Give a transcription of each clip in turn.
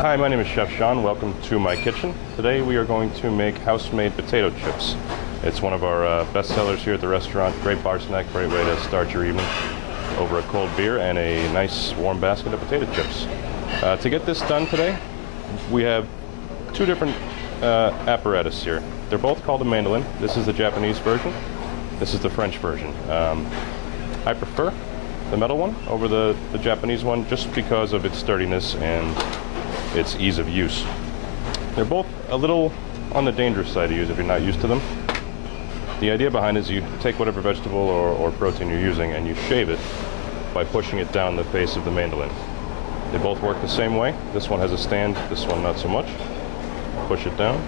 Hi, my name is Chef Sean. Welcome to my kitchen. Today we are going to make house-made potato chips. It's one of our best sellers here at the restaurant. Great bar snack, great way to start your evening over a cold beer and a nice warm basket of potato chips. To get this done today, we have two different apparatus here. They're both called a mandolin. This is the Japanese version. This is the French version. I prefer the metal one over the Japanese one just because of its sturdiness and its ease of use. They're both a little on the dangerous side to use if you're not used to them. The idea behind it is you take whatever vegetable or protein you're using and you shave it by pushing it down the face of the mandolin. They both work the same way. This one has a stand, this one not so much. Push it down.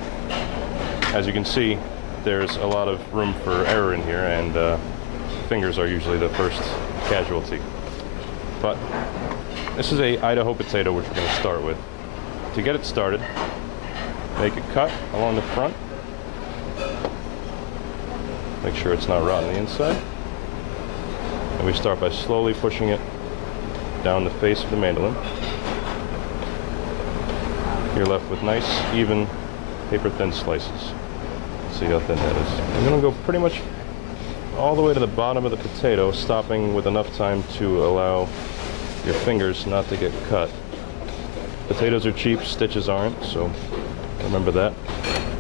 As you can see, there's a lot of room for error in here, and fingers are usually the first casualty. But this is a Idaho potato which we're going to start with. To get it started, make a cut along the front. Make sure it's not rotten on the inside. And we start by slowly pushing it down the face of the mandolin. You're left with nice, even, paper-thin slices. See how thin that is. I'm going to go pretty much all the way to the bottom of the potato, stopping with enough time to allow your fingers not to get cut. Potatoes are cheap, stitches aren't, so remember that.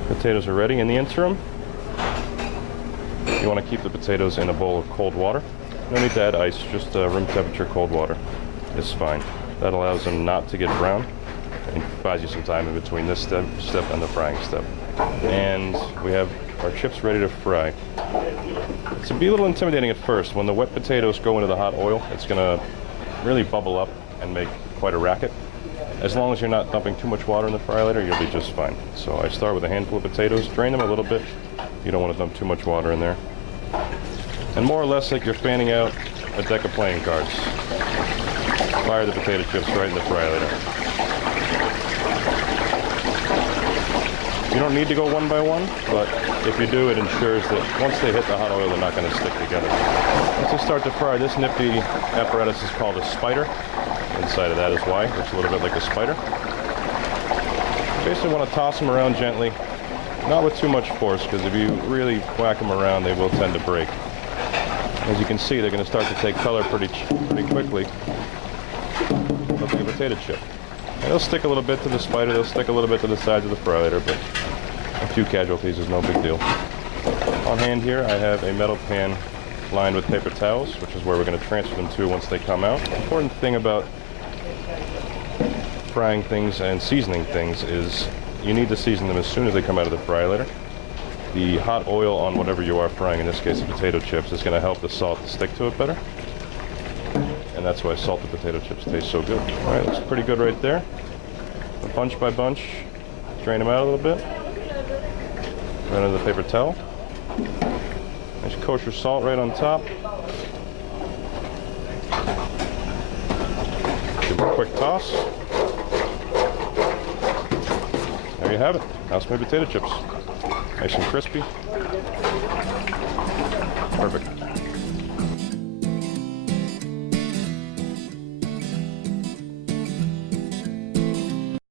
Potatoes are ready. In the interim, you want to keep the potatoes in a bowl of cold water. No need to add ice, just room temperature cold water is fine. That allows them not to get brown and buys you some time in between this step and the frying step. And we have our chips ready to fry. It's to be a little intimidating at first. When the wet potatoes go into the hot oil, it's going to really bubble up and make quite a racket. As long as you're not dumping too much water in the fry later, you'll be just fine. So I start with a handful of potatoes, drain them a little bit. You don't want to dump too much water in there. And more or less like you're fanning out a deck of playing cards. Fire the potato chips right in the fry later. You don't need to go one by one, but if you do, it ensures that once they hit the hot oil, they're not going to stick together. Once they start to fry, this nifty apparatus is called a spider. Inside of that is why. Looks a little bit like a spider. Basically want to toss them around gently, not with too much force, because if you really whack them around, they will tend to break. As you can see, they're going to start to take color pretty quickly. Look like a potato chip. And they'll stick a little bit to the spider, they'll stick a little bit to the sides of the fry later, but a few casualties is no big deal. On hand here, I have a metal pan lined with paper towels, which is where we're going to transfer them to once they come out. The important thing about frying things and seasoning things is you need to season them as soon as they come out of the fry later. The hot oil on whatever you are frying, in this case the potato chips, is going to help the salt stick to it better. And that's why salted potato chips taste so good. All right, looks pretty good right there. Bunch by bunch, drain them out a little bit. Right under the paper towel. Nice kosher salt right on top. Give them a quick toss. There you have it, house-made potato chips. Nice and crispy. Perfect.